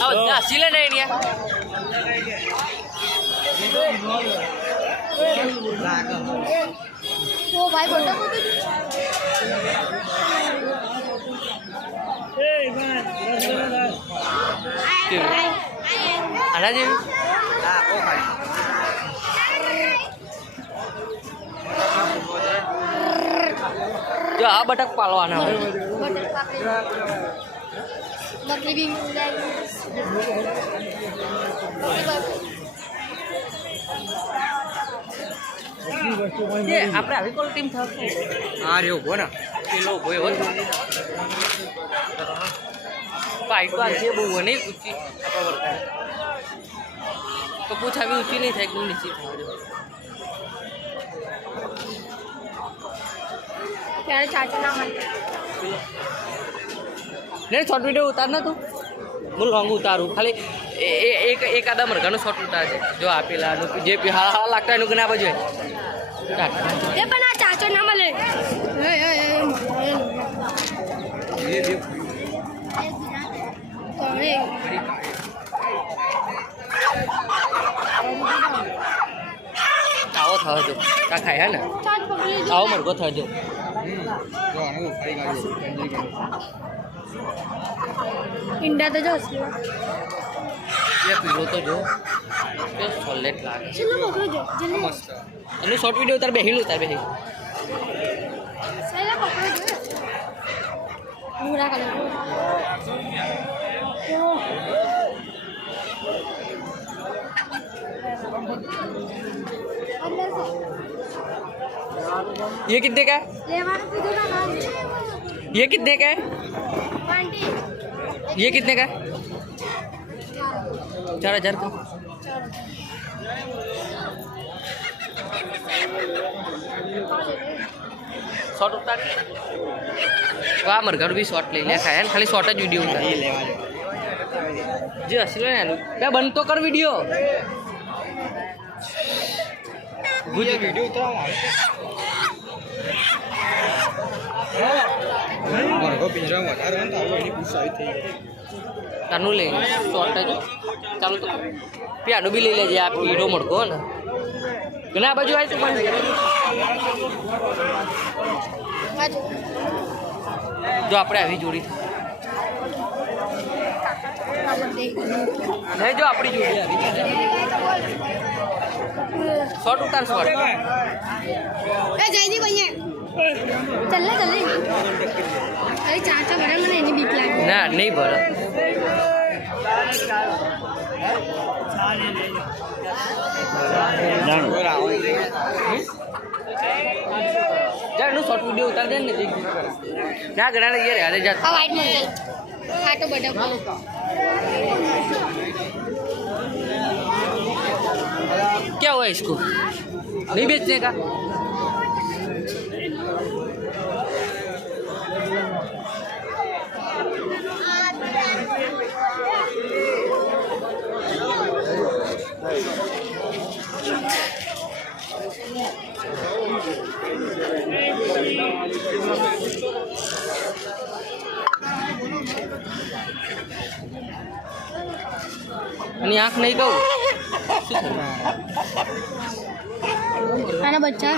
अब सिले नहीं दिया वो भाई बोलता को आना जी जो आ बटक पालवाना बकरी भी मिल जाएगी ये આપણે આવી કોલ ટીમ થાશે આ રે ઉભો ને પેલો ઉભો એવો પાઈ તો આજે બહુ નહીં ઊંચી આપા વર્તા તો પૂછ આવી ઊંચી નહીં થાય એકદમ નીચી થાય यार चाचा ना मन नहीं शॉर्ट वीडियो उतारना तू बोल लॉन्ग उतारू खाली एक आधा मरघानो शॉर्ट उतार दे जो आपेला जे हाल लागता है ना बाजू ये पण आ चाचा ना मले आओ था जो का खाया है ना आओ मरघो था जो इंडिया तो जो ये पीलो तो जो सॉलिड लागे चलो पकड़ो जो जल्दी मस्त एनु शॉर्ट वीडियो उतार बेहिल सही पकड़ो जो पूरा कलर ये कितने का है ये कितने का है ये कितने का है 4000 का शॉर्ट उतार वाह मरघर भी शॉर्ट ले लिया खाया खाली शॉर्ट ज वीडियो उतार जी असली ना क्या बंद तो कर वीडियो गुज वीडियो उतार तानू ले शॉर्ट है चालू तो पियानो भी ले ले आप हीरो मड़को ना घना बाजू आए तो जो આપણે આવી જોડી નહીં જો આપણી જોડી આવી શોર્ટ ઉતાર શોર્ટ ए जयदीप भैया चल ले अरे चाचा बड़ा મને એની બીક લાગે ના નહીં ભરે જાણો શોર્ટ વિડિયો ઉતાર દે ને ના ઘણા લઈ યાર અરે જા આ વાઈટ મંગલ ખાટો બડા क्या हुआ इसको नहीं बेचने का आँख नहीं कहूँ आना बच्चा